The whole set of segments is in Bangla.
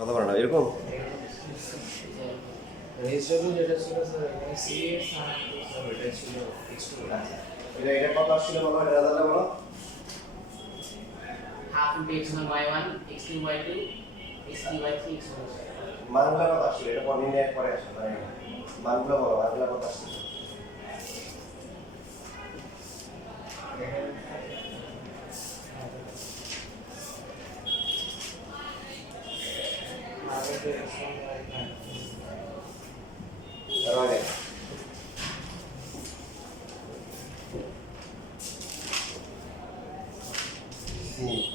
কথা বলে না এরকম। রেজিস্টার যেটা ছিল স্যার এখানে সিএস আর এটা ছিল x2 এটা কত আসছিল বলো, এটা রেজাল্টটা বলো। half into x1 y1 x2 y2 x3 y3 x4 মানগুলো কত আসছিল, এটা পরে নিয়ে পরে আসবে মানে মানগুলো বলো, মানগুলো কত আসছিল।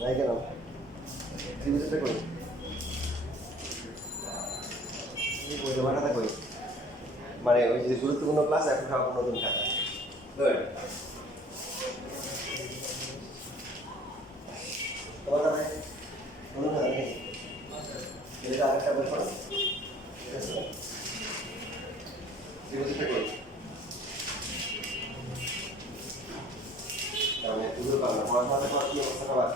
নাই কেন ত্রিভুজটা কই, বইটা বানাতে কই, মানে ওই যে গুরুত্বপূর্ণ ক্লাস এখন সব নতুন খাতা। গুড, তোমার খাতা নতুন খাতা নেই, এটা আরেকটা বই পড়ো। ঠিক আছে, ত্রিভুজটা কই, তাহলে তুলো পাবো না, পড়াশোনাতে পড়া কি অবস্থা খাবার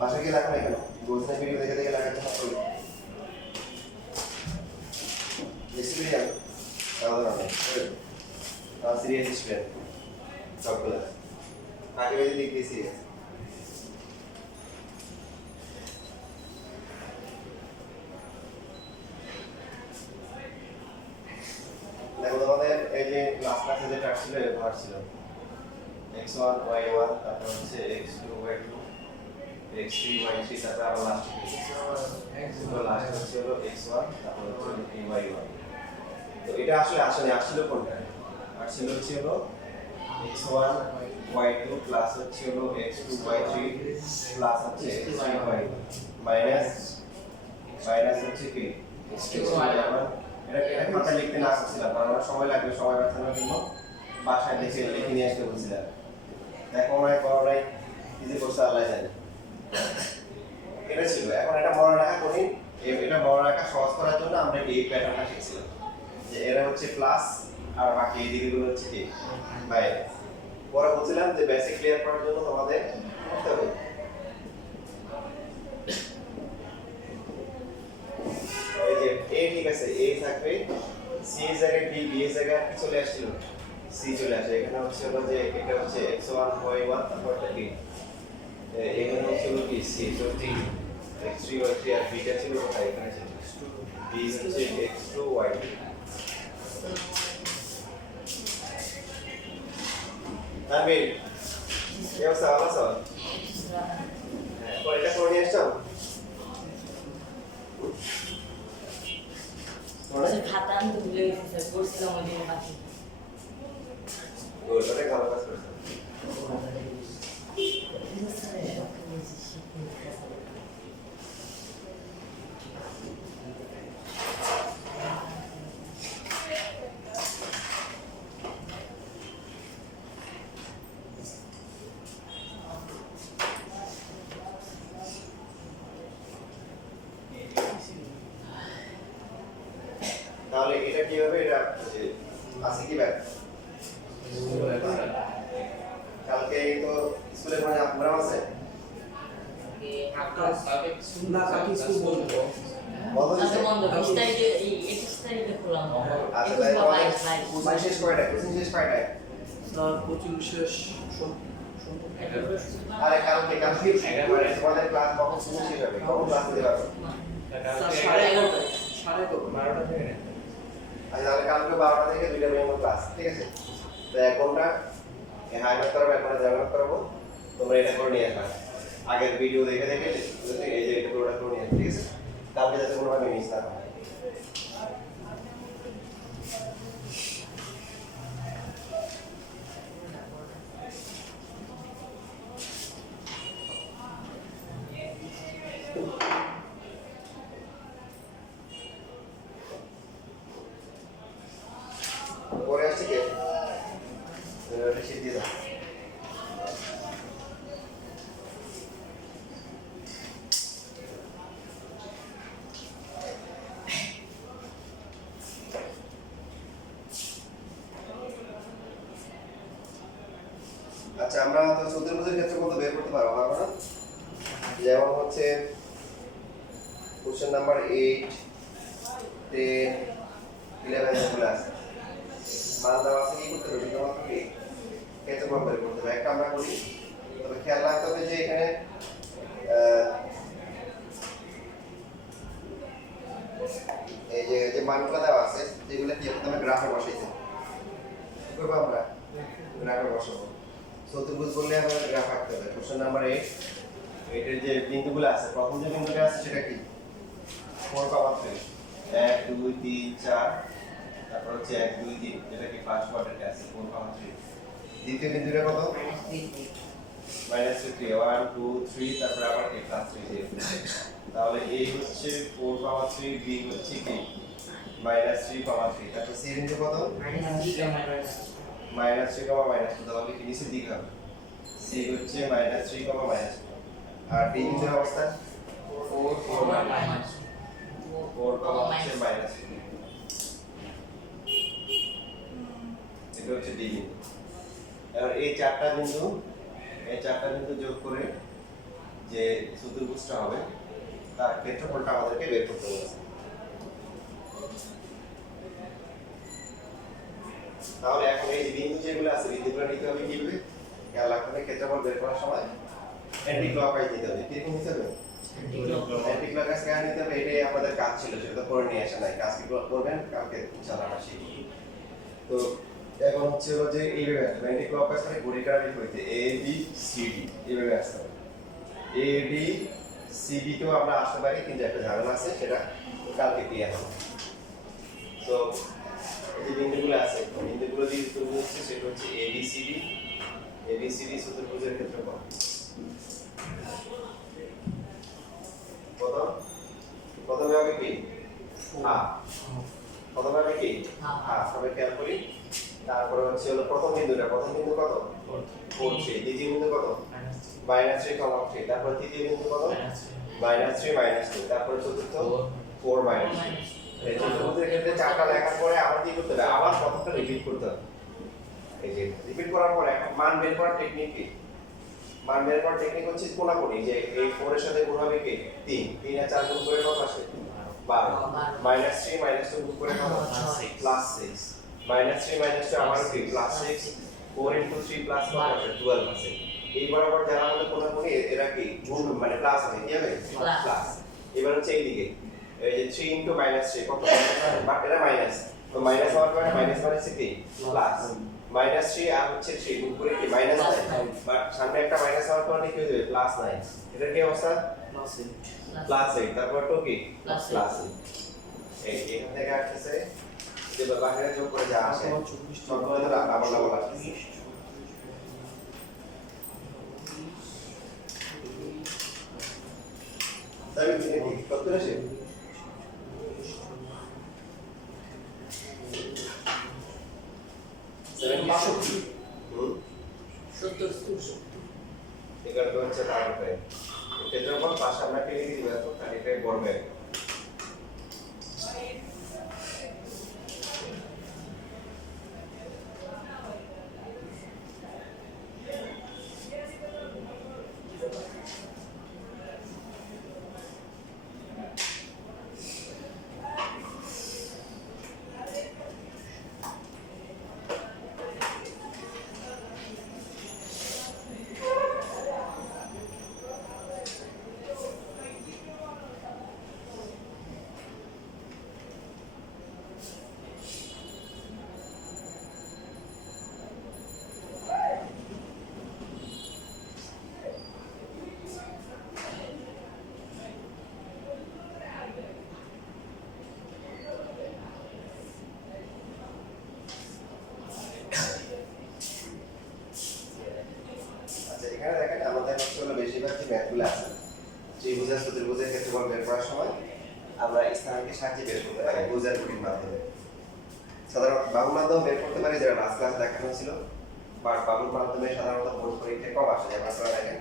বাসা গিয়ে লেখা নাই কেন, বলছেন ভিডিও দেখে দেখে লেখার জন্য করবে এক্সপিরিয়েন্স সাধারণ সিরিয়াস স্টুডেন্ট সবগুলো আগে বেশি দিক দিয়ে সিরিয়াস। দেখো তোমাদের এই যে লাস্ট ক্লাসে যেটা আসছিল এরকম আসছিল x1 y1 তারপর হচ্ছে x2 y2 x3 y3 তারপর আবার লাস্ট হচ্ছে হলো x1 তারপর হচ্ছে হলো y1। তো এটা আসলে আসছিল কোনটা, আসছিল হচ্ছে হলো x1 y2 প্লাস হচ্ছে হলো x2 y3 প্লাস হচ্ছে x3 y মাইনাস হচ্ছে কি x2 y1। এটা খাতায় লিখতে না আসছিলাম কারণ আমার সময় লাগবে, সময় বাঁচানোর জন্য বাসায় লিখে নিয়ে আসতে বলছিলাম। দেখো নাই করো নাই কি যে করছে আল্লাহ জানে। এটা ছিল, এখন এটা মনে রাখা কঠিন। এটা মনে রাখা সহজ করার জন্য আমরা এই প্যাটার্নটা শিখছিলাম যে এরা হচ্ছে প্লাস আর বাকি এই দিকগুলো হচ্ছে কি মাইনাস। পরে বলছিলাম যে বেসিক ক্লিয়ার করার জন্য তোমাদের করতে হবে এই যে a, ঠিক আছে a থাকবে, c এর জায়গায় b, b এর জায়গায় কি চলে আসছিল c চলে আসে। এখানে হচ্ছে হলো যে এটা হচ্ছে x1 y1 তারপর এটা কি এখানে হচ্ছে হলো কি c তো ঠিক x3 y3 আর b টা ছিল কোথায়, এখানে ছিল b হচ্ছে x2 y2। তারপর কি অবস্থা, ভালো আছো? হ্যাঁ, পরীক্ষা করে নিয়ে আসছো? খাতা আনতে ভুলে গেছি স্যার, করছিলাম ওই দিন বাকি। ওটা ভালো কাজ করছো। তাহলে এটা কি হবে, এটা যে আছে কি ব্যাগ কালকে তো স্কুলে মানে প্রোগ্রাম আছে না কাকি স্কুল বন্ধ বন্ধ দিছে। বন্ধ 20 তারিখে এই 21 তারিখে খোলা হবে। আচ্ছা 21 বা তাহলে 22 কোচিং শেষ কয়টায়, কোচিং শেষ কয়টায়? স্যার কোচিং শেষ আরে কালকে মানে তোমাদের ক্লাস কখন শুরু শেষ হবে, কখন ক্লাস দিতে পারবে? স্যার 11:30 12:30 থেকে আচ্ছা তাহলে কালকে 12টা থেকে 2টা পর্যন্ত ক্লাস, ঠিক আছে। তো 1 ঘন্টা হাইলাইট করাবো, 1 ঘন্টা ডেভেলপ করাবো, তোমরা এটা করে নিয়ে আসবে আগের ভিডিও দেখে দেখে এই যে এটা পুরোটা করে নিয়ে আসবে, ঠিক আছে। কালকে যাতে কোনোভাবে মিস না হয়। পরে আসছে কে রিসিভ দিয়ে দাও। আচ্ছা আমরা তো চতুর্ভুজের ক্ষেত্রফল তো বের করতে পারবো না? যেমন হচ্ছে কোশ্চেন নাম্বার 8 10 11 যেগুলো আছে মান দেওয়া আছে কি করতে হবে শুধুমাত্র কি ক্ষেত্রফল বের করতে হবে একটা আমরা করি তবে খেয়াল রাখতে হবে যে এখানে এই যে যে মানগুলো দেওয়া আছে যেগুলো কি প্রথমে গ্রাফে বসাইতে কি করবো আমরা গ্রাফে বসাবো চতুর্ভুজ বললে আমাদের গ্রাফ আঁকতে হবে কোশ্চেন নাম্বার 8 এটার যে বিন্দুগুলো আছে প্রথম যে বিন্দুটা আছে সেটা কি 4,3 1 2 3 4 তারপর হচ্ছে 1 2 3 যেটা কি ফার্স্ট কোয়াড্রেন্টে আছে 4,3 দ্বিতীয় বিন্দুটা কত -3 1 2 3 তারপর আবার কি +3 দিয়ে তাহলে a হচ্ছে 4,3 b হচ্ছে কি -3,3 তারপর c বিন্দু কত -3, তাহলে কি নিচের দিকে হবে c হচ্ছে -3, আর d বিন্দুর অবস্থা 4, হচ্ছে -3 এটা হচ্ছে d বিন্দু এবার এই চারটা বিন্দু যোগ করে যে চতুর্ভুজটা হবে তার ক্ষেত্রফলটা আমাদেরকে বের করতে হবে তাহলে এখন এই যে বিন্দু যেগুলো আছে বিন্দুগুলো নিতে হবে কিভাবে খেয়াল রাখতে হবে ক্ষেত্রফল বের করার সময় অ্যান্টি ক্লকওয়াইজ নিতে হবে কিরকম নিতে হবে অ্যান্টি ক্লকওয়াইজ কেন নিতে হবে এটাই আমাদের কাজ ছিল সেটা করে নিয়ে আসা নাই কাজ কি করবেন কালকে ইনশাআল্লাহ আমরা শিখব তো এখন হচ্ছে যে এইভাবে আসবে অ্যান্টি ক্লকওয়াইজ মানে ঘড়ির বিপরীতে এ বি সি ডি এইভাবে আসতে হবে এ বি সি ডি কেও আমরা আসতে পারি কিন্তু একটা ঝামেলা আছে সেটা কালকে ক্লিয়ার হবে তো এই যে বিন্দুগুলো আছে বিন্দুগুলো দিয়ে চতুর্ভুজ হচ্ছে সেটা হচ্ছে এ বি সি ডি চতুর্ভুজের ক্ষেত্রফল কত প্রথমে হবে কি প্রথমে হবে কি সবাই খেয়াল করি তারপরে হচ্ছে হলো প্রথম বিন্দু কত 4 দ্বিতীয় বিন্দু কত -3,3 তারপর তৃতীয় বিন্দু কত -3 -2 তারপর চতুর্থ 4 এই চতুর্ভুজের ক্ষেত্রে চারটা লেখার পরে আবার কি করতে হবে আবার প্রথমটা রিপিট করতে হবে এই যে রিপিট করার পরে মান বের করার টেকনিক কি মান বের করার টেকনিক হচ্ছে কোনাকুনি যে এই 4 এর সাথে গুণ হবে কি 3 আর 4 গুণ করে কত আসে 12 -3 -2 গুণ করে কত +6 -3 -2 আবার কি +6 4 * 3 প্লাস কত আসে 12 আসে এই বরাবর যারা আমাদের কোনাকুনি এরা কি গুণ মানে প্লাস হবে কি হবে প্লাস এবার হচ্ছে এইদিকে এই যে 3 * -3 কত বাট এটা মাইনাস তো মাইনাস হওয়ার কারণে মাইনাস মানে কি প্লাস -3 আর হচ্ছে 3 গুণ করে কি -9 বাট সামনে একটা মাইনাস হওয়ার কারণে কি হয়ে যাবে +9 এটা কি অবস্থা +8 তারপর তো কি +8 এই এখান থেকে আসছে যে বাহিরে যোগ করে যা আসে সবগুলো তো ডাবল আসছে তাই কি কত আসে এগারো হচ্ছে তারপরে ক্ষেত্রফল পাশে আমরা কে লিখে দিব এত তারিখে বর্গের এখানে দেখেন আমাদের হচ্ছে হলো বেশিরভাগ যে ম্যাথগুলো আছে ত্রিভুজের চতুর্ভুজের ক্ষেত্রফল বের করার সময় আমরা স্থানাঙ্কের সাহায্যে বের করতে পারি বুঝার রুটির মাধ্যমে সাধারণত বাহুর মাধ্যমে বের করতে পারি যেটা লাস্ট ক্লাসে দেখানো ছিল বা বাহুর মাধ্যমে সাধারণত বোর্ড পরীক্ষায় কম আসে যেমন আপনারা দেখেন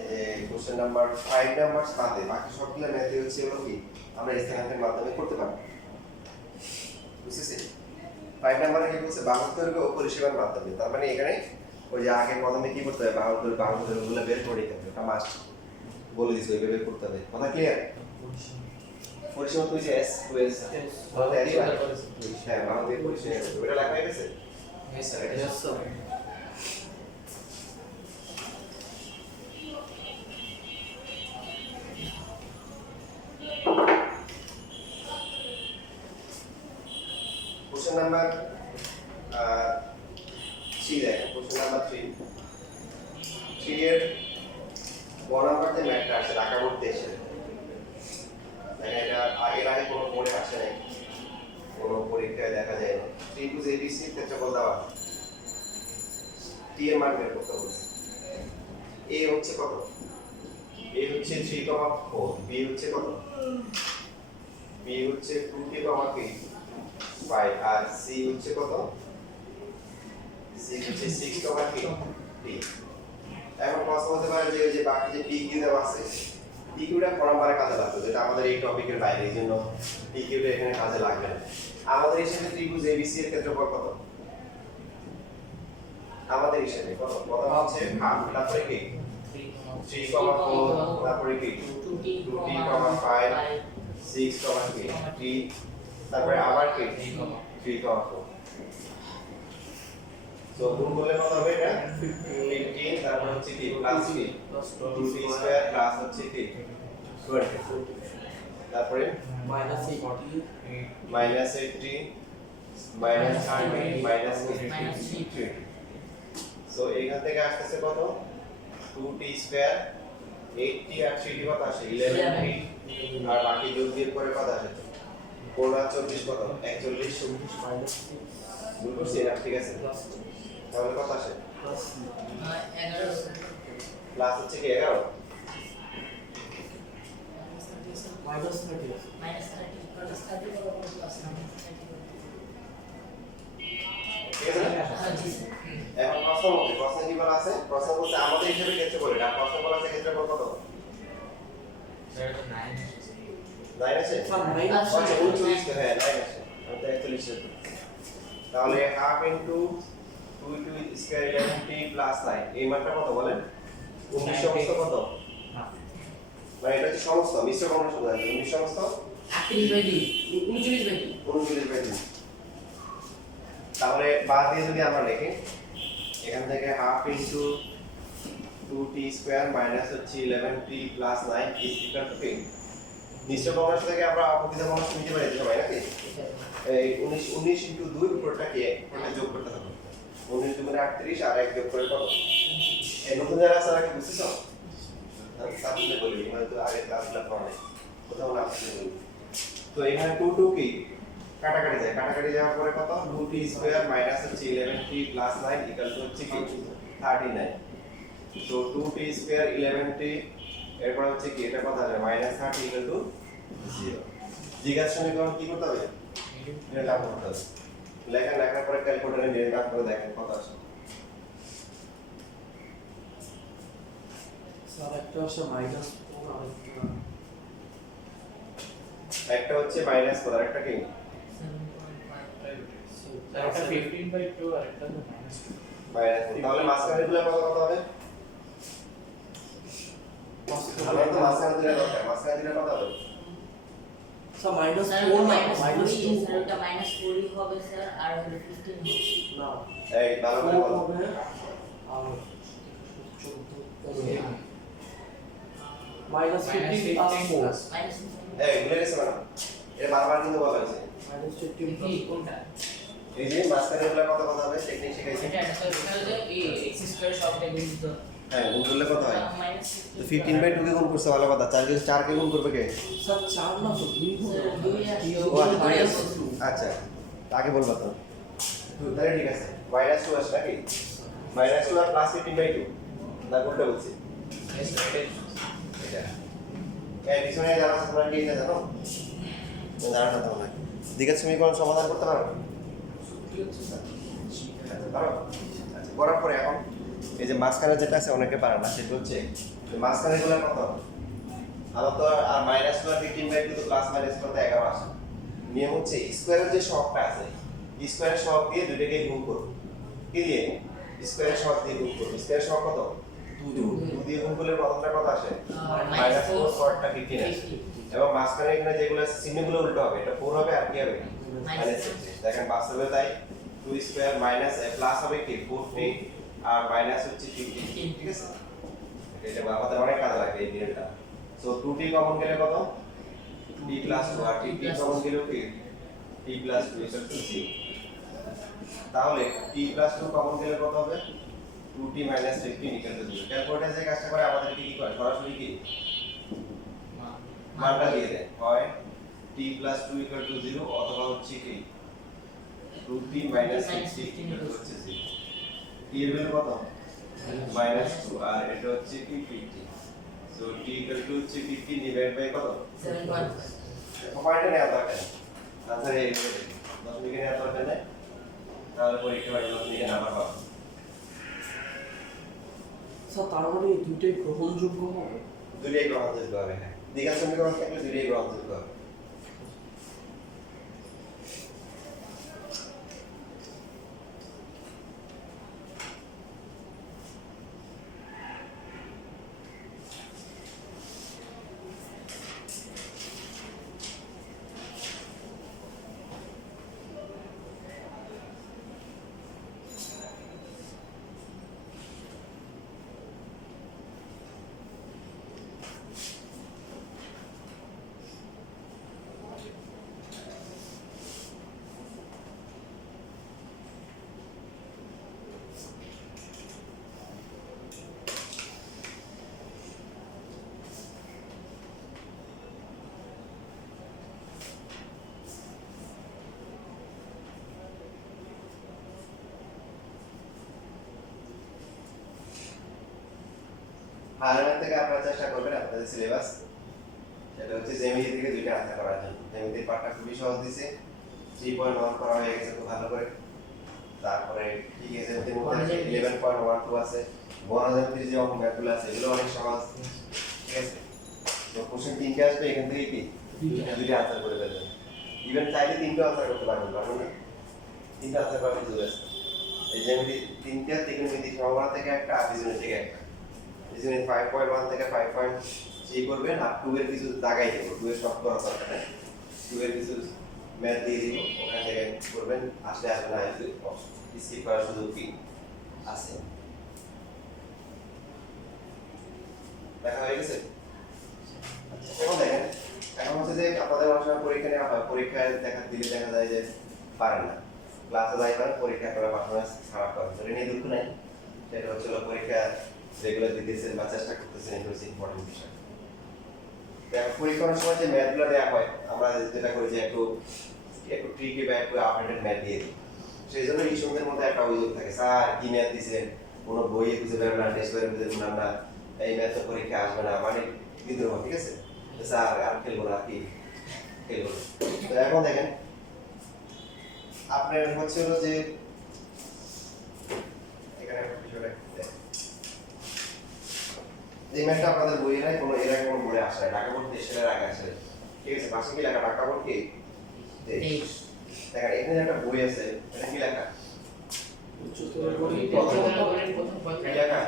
এই যে কোশ্চেন নাম্বার 5 নাম্বার 7 বাকি সবগুলো ম্যাথই হচ্ছে হলো কি আমরা স্থানাঙ্কের মাধ্যমে করতে পারি বুঝছেন 5 নাম্বারে কি বলছে বাহুর দৈর্ঘ্য ও পরিসীমার মাধ্যমে তার মানে এখানে ওই যে আগে প্রথমে কি করতে হবে বাহুগুলো ওগুলো বের করে নিতে হবে, ওটা মাস্ট বলে দিছি ওইভাবে বের করতে হবে। কথা ক্লিয়ার? পরিসীমা তুই যে এস টু এস বলতে এস হ্যাঁ বাহু দিয়ে পরিসীমা ওটা লেখা হয়ে গেছে। Yes, sir. Yes, sir. Question number 3 দেখেন, question number 3 এর 1 নাম্বার যে ম্যাথটা আছে ঢাকা বোর্ড দেশে মানে এটা আগে কোনো বোর্ডে আসে নাই, কোনো পরীক্ষায় দেখা যায় না। ত্রিভুজ এবিসি ক্ষেত্রফল দেওয়া, টি এর মান বের করতে বলছে। এ হচ্ছে কত? এ হচ্ছে 3,4, বি হচ্ছে কত? বি হচ্ছে 2,5 আর সি হচ্ছে কত? সি হচ্ছে 6,3। এখন প্রশ্ন হতে পারে যে ওই যে বাকি যে পি কিউ দেওয়া আছে, পি কিউটা কোন নাম্বারে কাজে লাগবে, যেটা আমাদের এই টপিকের বাইরে, এই জন্য পি কিউটা এখানে কাজে লাগবে না। আমাদের হিসেবে ত্রিভুজ এবিসি এর ক্ষেত্রফল কত? আমাদের হিসেবে কত? প্রথম হচ্ছে হাফ, তারপরে কি 3,4, তারপরে কি 2t,5 6,3, তারপরে আবার কি 3,4। সো গুণ করলে কত হবে এটা? 15, তারপর হচ্ছে কি প্লাস কি 2t স্কয়ার প্লাস হচ্ছে কি 20, তারপরে minus 80 minus 80 minus 30 minus Minus 3। So এখান থেকে আসতেছে কত? 2t স্কয়ার 80 আর 3t কত আসে? 11t আর বাকি যোগ দিয়ে পরে কত আসে? 4 আর 24 কত? 41 minus ভুল করছি না? ঠিক আছে, তাহলে কত আসে? plus 11 প্লাস হচ্ছে কি 11, minus 30 minus 30 plus 30 plus minus 30 ঠিক আছে না? জি স্যার এখন প্রশ্ন কি বলা আছে? প্রশ্ন বলতে আমাদের হিসেবে ক্ষেত্রফল, এটা প্রশ্ন বলা আছে ক্ষেত্রফল কত? Sir, the 9. 9 আছে? minus আচ্ছা 39 তো হ্যাঁ 9 আছে, আমি তো 41 এর। তাহলে half into 2 square 11t plus 9, এই মানটা কত বলেন? 19 সমস্ত কত? মানে এটা হচ্ছে সমস্ত মিশ্র কোণ শব্দ আছে, 19 সমস্ত 39/2। তাহলে বাদ দিয়ে যদি আমরা লিখি এখান থেকে half into 2t square minus হচ্ছে 11t plus 9 is equal to কি? মিশ্র কোণ থেকে আমরা অপরিহিত কোণ নিতে পারি সবাই নাকি? এই 19 ইনটু 2 উপরটা কি উপরটা যোগ করতে হবে, 19 2 38 আর 1 যোগ করে কত? এই নতুন যারা আছে তারা কি বুঝতেছো? তাহলে বলি হয়তো আগে ক্লাসগুলো পড়া নাই, কোথাও না বুঝতে বলি। তো এখানে 2 2 কি কাটাকাটি যায়, কাটাকাটি যাওয়ার পরে কত? 2t স্কয়ার মাইনাস হচ্ছে 11t প্লাস 9 ইকুয়াল টু হচ্ছে কি 39। সো 2t স্কয়ার 11t এরপর হচ্ছে কি এটা কত আসবে? Minus 30 equal to 0। জিজ্ঞাসা সমীকরণ কি করতে হবে? এটা লাভ করতে হবে। লেখার পরে ক্যালকুলেটরে নিয়ে লাভ করে দেখেন কত আসে। স্যার একটা হচ্ছে minus 4 আর একটা হচ্ছে মাইনাস কত আর একটা কি? একটা 15/2 আর একটা minus 2 মাইনাস। তাহলে মাঝখানে গুলো কত কত হবে? আমরা তো মাঝখানে দিলে দরকার, মাঝখানে দিলে কত হবে? স্যার minus স্যার 4 না minus minus 4 2 স্যার এটা minus 4 ই হবে স্যার আর হলো 15 হবে না এই ভালো করে 4 বলো। হবে আর 14 minus 15 plus 4 minus এই ভুলে গেছে ম্যাডাম, এটা বারবার কিন্তু বলা হয়েছে। minus 15 plus কোনটা? এই যে মাঝখানে গুলো কত কত হবে টেকনিক শিখাইছি। এটা একটা যে এই x স্কয়ার সবটা গুণিত হ্যাঁ গুণ করলে কত হয়? minus তো 15/2 কে গুণ করছে ভালো কথা, 4 কে গুণ করবে কে? স্যার 4 না তো 2 স্যার 2 আসবে ও মাইনাস আচ্ছা তাকে বলবো তো তাহলে ঠিক আছে -2 আসবে নাকি? -2 আর প্লাস 15/2 না উল্টো বলছি yes sir এটা এই পিছনে যারা আছে তোমরা কি এটা জানো? জানো না তোমরা দ্বিঘাত সমীকরণ সমাধান করতে পারো? পারো? আচ্ছা করার পরে এখন এই যে মাঝখানে যেটা আছে অনেকে পারে না, সেটা হচ্ছে মাঝখানে গুলো কত? আমার তো আর -2 আর 15/2 তো প্লাস মাইনাস করতে 11 আসে। নিয়ম হচ্ছে স্কয়ারের যে সহগটা আছে স্কয়ারের সহগ দিয়ে দুইটাকে গুণ করব, কি দিয়ে? স্কয়ারের সহগ দিয়ে গুণ করব স্কয়ারের সহগ কত 2 দিয়ে গুণ করলে প্রথমটা কত আসে -4 পরটা 15 আসে এবং মাঝখানে এখানে যেগুলো আছে চিহ্নগুলো উল্টো হবে এটা 4 হবে আর কি হবে -6 দেখেন বাস্তবে তাই 2 স্কয়ার মাইনাস প্লাস হবে কি 4t আর মাইনাস হচ্ছে 15 ঠিক আছে এটা আমাদের অনেক কাজে লাগে এই নিয়মটা সো 2t কমন গেলে কত t প্লাস 2 আর t কমন গেলে কি t প্লাস 2 ইকুয়াল টু 0 তাহলে t প্লাস 2 কমন গেলে কত হবে 2t minus 15 equal to 0 calculator যে কাজটা করে আমাদের কি করে সরাসরি কি মানটা দিয়ে দেয় হয় t প্লাস 2 ইকুয়াল টু 0 অথবা হচ্ছে কি 2t মাইনাস 16 ইকুয়াল টু হচ্ছে 0 t এর ভ্যালু কত মাইনাস 2 আর এটা হচ্ছে কি 50 সো t ইকুয়াল টু হচ্ছে 50 ডিভাইড বাই কত 7.5 পয়েন্টে নেওয়া দরকার আনসার এই 10 মিনিটে নেওয়া দরকার নেই তাহলে পরীক্ষা হয় 10 মিনিটে নাম্বার পাবো স্যার তার মানে এই দুটোই গ্রহণযোগ্য হবে দুটোই গ্রহণযোগ্য হবে হ্যাঁ দ্বিঘাত সমীকরণ থাকলে দুটোই গ্রহণযোগ্য হবে হারানোর থেকে আপনারা চেষ্টা করবেন আপনাদের সিলেবাস সেটা হচ্ছে জ্যামিতি থেকে দুইটা আনসার করার জন্য জ্যামিতির পার্টটা খুবই সহজ দিছে 3.1 করা হয়ে গেছে খুব ভালো করে তারপরে ঠিক আছে জ্যামিতির মধ্যে 11.12 আছে বড় জ্যামিতির যে অঙ্ক ম্যাথগুলো আছে এগুলো অনেক সহজ ঠিক আছে তো কোশ্চেন তিনটে আসবে এখান থেকে কি দুইটা আনসার করে ফেলবেন ইভেন চাইলে তিনটে আনসার করতে পারবেন না তিনটা আনসার করার সুযোগ আছে এই জ্যামিতি তিনটা ত্রিকোণমিতি সমবায় থেকে একটা আর বীজগণিত থেকে একটা বীজগণিত 5.1 থেকে 5.3 করবেন আর 2 এর কিছু দাগাই দেব 2 এর সব করা দরকার নেই 2 এর কিছু ম্যাথ দিয়ে দিব ওখান থেকে করবেন আসলে আসবে না আসলে স্কিপ করার সুযোগ কি আছে দেখা হয়ে গেছে এখন দেখেন এখন হচ্ছে যে আপনাদের অনেক সময় পরীক্ষা নেওয়া হয় পরীক্ষায় দেখা যায় যে পারেন না ক্লাসে যাই পারেন পরীক্ষা করার পারফরমেন্স খারাপ করেন সেটা নিয়ে দুঃখ নাই সেটা হচ্ছে পরীক্ষা রেগুলার দিতেছেন বা চেষ্টা করতেছেন এটা হচ্ছে ইম্পর্টেন্ট বিষয় পরীক্ষার সময় যে ম্যাথগুলো দেওয়া হয় আমরা যেটা করি যে একটু ট্রিকি বা একটু আপডেটেড ম্যাথ দিয়ে দিই সেই জন্য ইস্যুদের মধ্যে একটা অভিযোগ থাকে স্যার কি ম্যাথ দিয়েছেন কোনো বইয়ে খুঁজে বেরোন না টেস্ট করে খুঁজে বেরোন না এই ম্যাথ তো পরীক্ষা আসবে না মানে বিদ্রোহ ঠিক আছে স্যার আর খেলবো না কি খেলবো তো এখন দেখেন আপনার হচ্ছে হলো যে এখানে একটা বিষয় এই ম্যাথটা আপনাদের বইয়ে নাই কোনো এর আগে কোনো বই আসে নাই ঢাকা বোর্ড 23 সালের আগে আসে ঠিক আছে পাশে কি লেখা ঢাকা বোর্ড কি 23 দেখেন এখানে একটা বই আছে এটা কি লেখা উচ্চতর গণিত প্রথম কি লেখা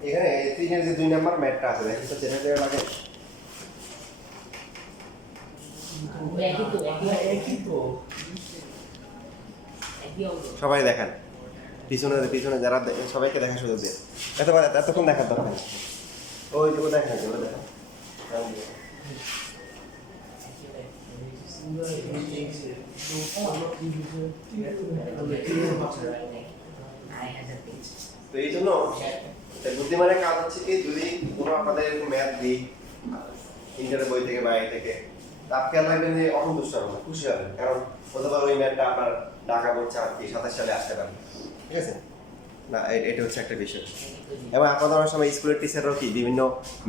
এখানে তিনের যে 2 নাম্বার ম্যাথটা আছে দেখেন তো চেনা দেওয়া লাগে সবাই দেখেন পিছনে যারা সবাইকে দেখা সুযোগ দেন এতক্ষণ দেখার দরকার নেই ওইটুকু দেখেন ওগুলো দেখেন তো এই জন্য বুদ্ধিমানের কাজ হচ্ছে কি যদি কোনো আপনাদের এরকম ম্যাথ দিই ইন্টারের বই থেকে বাইরে থেকে তার খেয়াল রাখবেন যে অসন্তুষ্ট হবেন না খুশি হবেন কারণ হতে পারে ওই ম্যাথটা আপনার ঢাকা বোর্ড 27 সালে আসতে পারে ঠিক আছে না এটা হচ্ছে একটা বিষয়। এবং আপনাদের অনেক সময় স্কুলের টিচাররাও কি বিভিন্ন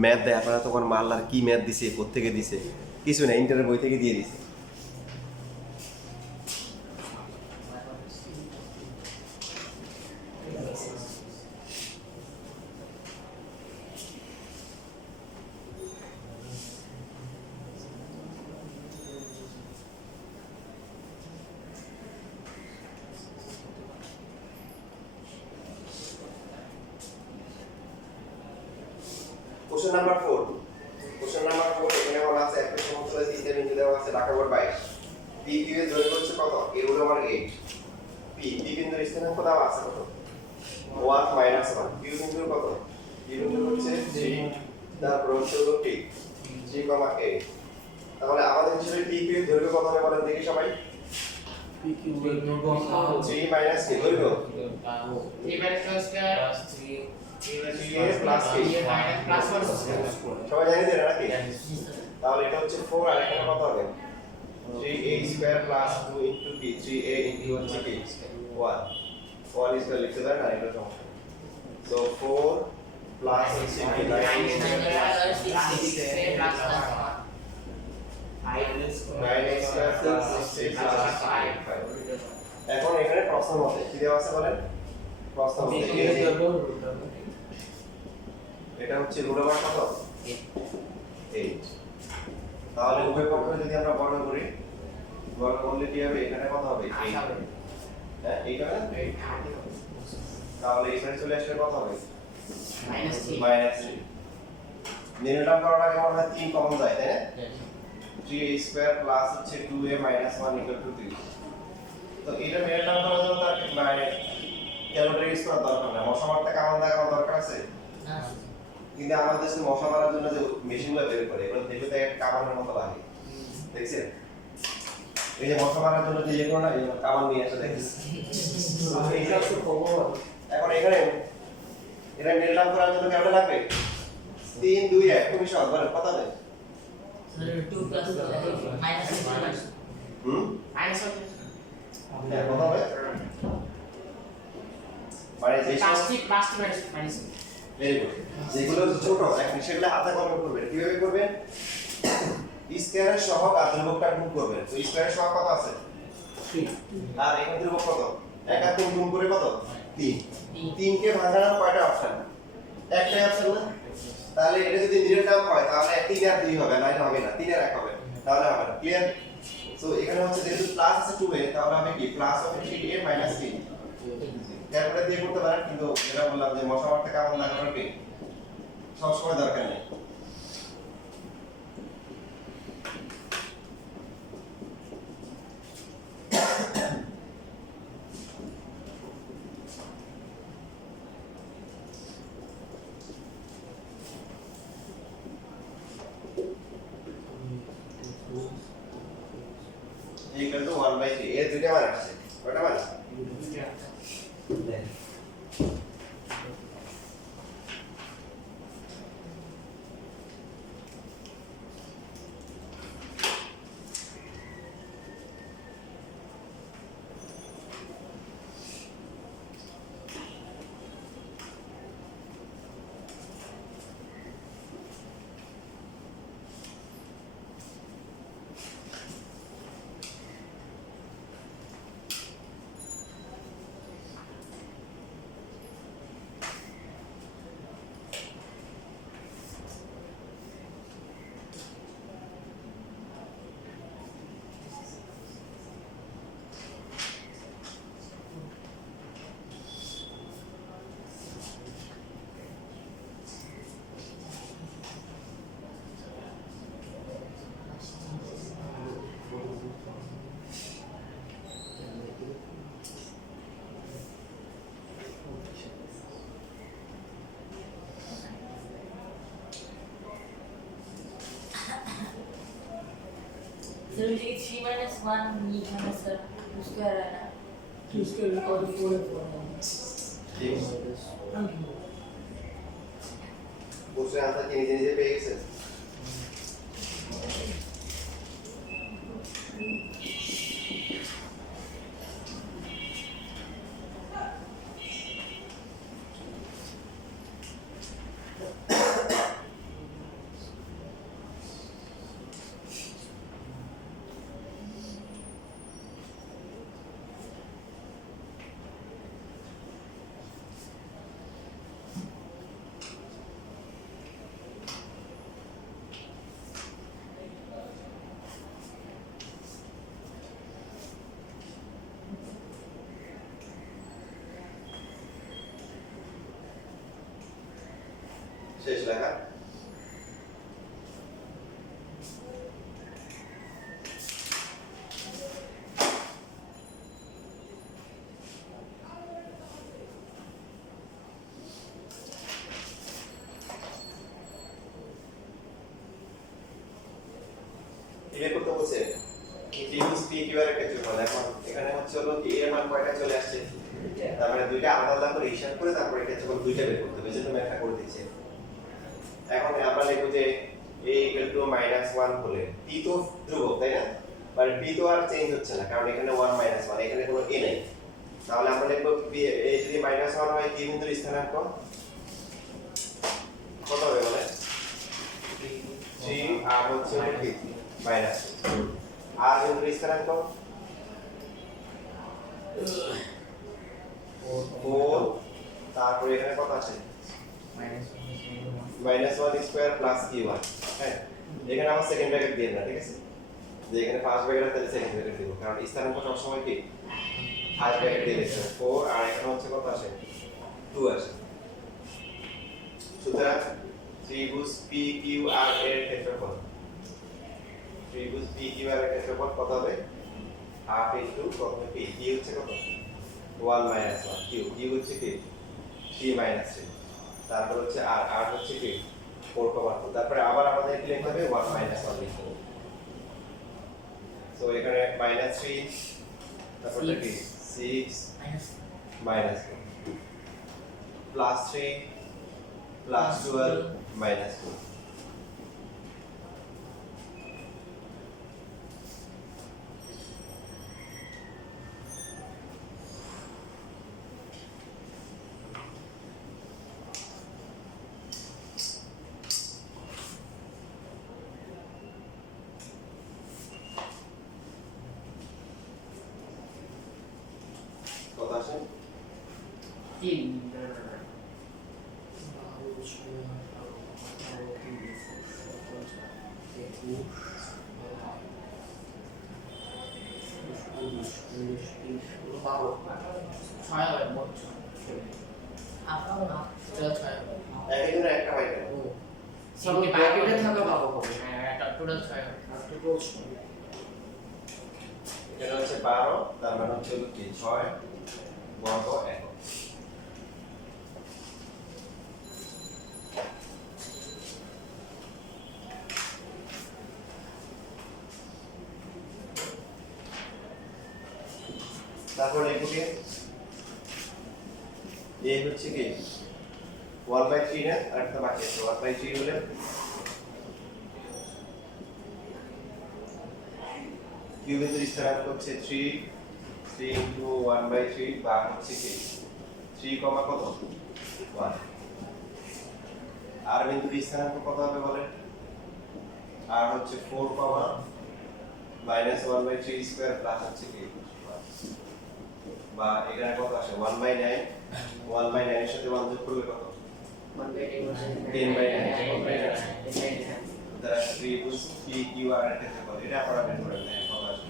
ম্যাথ দেয়, আপনারা তখন মাল্লার কি ম্যাথ দিছে, কোত্থেকে দিছে, কিছু না, ইন্টারের বই থেকে দিয়ে দিছে। কোশ্চেন নাম্বার 4, কোশ্চেন নাম্বার 4 এখানে বলা আছে একটা সমতলে 3টা বিন্দু দেওয়া আছে, ঢাকা বোর্ড 22। পি কিউ এর দৈর্ঘ্য হচ্ছে কত? a root over 8। পি বিন্দুর স্থানাঙ্ক দেওয়া আছে কত? 1 - 1। কিউ বিন্দুর কত? কিউ বিন্দুর হচ্ছে 3, তারপর হচ্ছে হলো t 3, 8। তাহলে আমাদের হিসেবে পি কিউ এর দৈর্ঘ্য কত হবে বলেন দেখি সবাই? PQ 3 - কি দৈর্ঘ্য? 3 minus 2 square 3a plus k plus 1 সবাই জানি তো এটা নাকি? তাহলে এটা হচ্ছে 4 আর এখানে কত হবে? 3a square plus 2 into b, 3a into হচ্ছে কি 1 1 স্কয়ার লিখতে পারেন আর এটা সমস্যা। সো 4 প্লাস হচ্ছে কি 9 স্কয়ার প্লাস 6 প্লাস 5। এখন এখানে প্রশ্ন মতে কি দেওয়া আছে বলেন? প্রশ্ন মতে এটা হচ্ছে রুট ওভার কত? 8। তাহলে উভয় পক্ষ যদি আমরা বর্গ করি, বর্গ করলে কি হবে? এখানে কত হবে? 8। হ্যাঁ, 8 হবে না? তাহলে এখানে চলে আসলে কত হবে? -3। নির্ণয় করার আগে আমরা 3 কমন যায়, তাই না? 3a স্কয়ার প্লাস হচ্ছে 2a - 1 = 3। তো এটা নির্ণয় করার জন্য তার মানে ক্যালকুলেটর ইউজ করার দরকার নেই, মশা মারতে কামান দেখানোর দরকার আছে? না কিন্তু আমাদের দেশে মশা মারার জন্য যে মেশিনগুলো বের করে, এগুলো দেখে তো একটা কামানের মতো লাগে, দেখছেন? এই যে মশা মারার জন্য যে যেগুলো না, এই কামান নিয়ে আসে দেখেন। এটা তো খবর এখন এখানে এটা নির্ণয় করার জন্য কেমন লাগবে? 3 2 1 খুবই সহজ, বলেন কত হবে? 2 plus minus হুম minus 1 হ্যাঁ, কত হবে? মানে যে plus 3 minus ভেরি গুড। যেগুলো ছোট এখন সেগুলো হাতে কলমে করবেন। কিভাবে করবেন? স্কয়ারের সহগ আর ধ্রুবকটা গুণ করবেন। তো স্কয়ারের সহগ কত আছে? 3 আর এখানে ধ্রুবক কত? 1 আর 3 গুণ করে কত? 3। 3 কে ভাঙানোর কয়টা অপশন? একটাই অপশন না? তাহলে এটা যদি মিডল টার্ম হয় তাহলে 3 আর 2 হবে, না এটা হবে না, 3 আর 1 হবে, তাহলে হবে না। ক্লিয়ার? সো এখানে হচ্ছে যেহেতু প্লাস আছে 2a, তাহলে হবে কি প্লাস হবে 3a - 3। ক্যালকুলেটর দিয়ে করতে পারেন, কিন্তু যেটা বললাম যে মশা মারতে কামড় লাগানোর কি সবসময় দরকার নেই। equal to 1/3 এর দুইটা মান আসছে, কয়টা মান? सर मुझे 3 minus 1 लिखना है सर, उसका रहना 2 square equal to 4 ঠিক বুঝতে আনসার কি নিজে নিজে পেয়ে গেছেন? বের করতে বলছে ত্রিভুজ পি কিউ আর একটা যোগফল। এখন এখানে হচ্ছে হলো কি এর মান কয়টা চলে আসছে, তার মানে দুইটা আলাদা আলাদা করে হিসাব করে তারপর এটা যখন দুইটা বের করতে হবে, যেটা ব্যাখ্যা করে দিয়েছে। এখন আমরা লিখব যে a = -1 হলে p তো ধ্রুবক তাই না, মানে p তো আর চেঞ্জ হচ্ছে না কারণ এখানে 1 - 1 এখানে কোনো a নাই। তাহলে আমরা লিখব p a যদি -1 হয় কি বিন্দুর স্থানাঙ্ক কত হবে বলে 3 আর হচ্ছে কি মাইনাস আর বিন্দুর স্থানাঙ্ক 4, তারপরে এখানে কত আছে -1 স্কয়ার প্লাস q1। হ্যাঁ, এখানে আমার সেকেন্ড ব্র্যাকেট দিয়ে না, ঠিক আছে, যে এখানে ফার্স্ট ব্র্যাকেট আছে সেকেন্ড ব্র্যাকেট দিব কারণ স্থানাঙ্ক সব সময় কি ফার্স্ট ব্র্যাকেট দিয়ে লিখতে হবে। 4 আর এখানে হচ্ছে কত আসে 2 আসে। সুতরাং ত্রিভুজ PQR এর ক্ষেত্রফল, ত্রিভুজ PQR এর ক্ষেত্রফল কত হবে, হাফ ইনটু প্রথমে p, p হচ্ছে কত 1 - 1, q হচ্ছে কি 3 - 3, তারপর হচ্ছে r, r হচ্ছে কি 4,2, তারপরে আবার আমাদের কি লিখতে হবে 1 - 1 লিখতে হবে। সো এখানে -3, তারপর কি 6 -4 +3 +12 -2। কত আসে 3 ছয় হবে মোট আপনার না টোটাল 6 হবে। একজনের একটা হয় কেন সব ব্র্যাকেটে থাকা বাবু হবে হ্যাঁ টোটাল 6 হবে। আর তো বলছো এটা হচ্ছে 12, তার মানে হচ্ছে হলো কি 6 বর্গ একক। তারপর লিখব কি a হচ্ছে কি 1/3 না, আর একটা বাকি আছে 1/3 হলে কিউবের স্থানাঙ্ক হচ্ছে 3 ইনটু 1/3 বা হচ্ছে কি 3, কত 1। আর বিন্দুর স্থানাঙ্ক কত হবে বলেন, আর হচ্ছে 4, -1/3 স্কয়ার প্লাস হচ্ছে কি 1, বা এখানে কত আসে 1/9, 1/9 এর সাথে 1 যোগ করলে কত 10/9। দ্বারা ত্রিভুজ PQR এর ক্ষেত্রফল এটা আপনারা বের করে নেন কত আসে।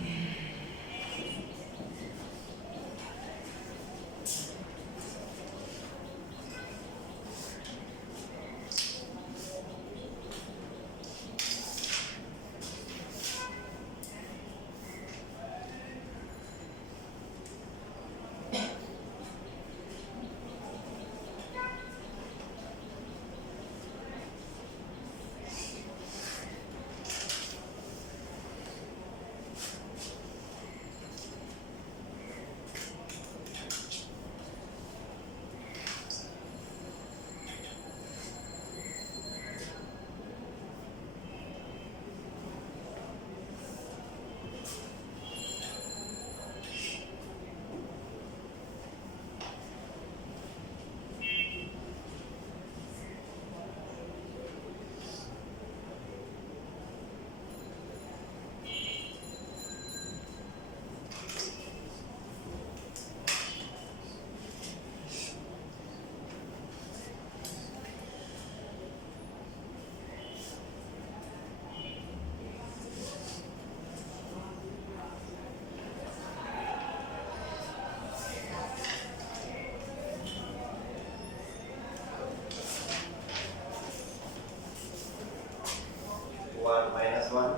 -1,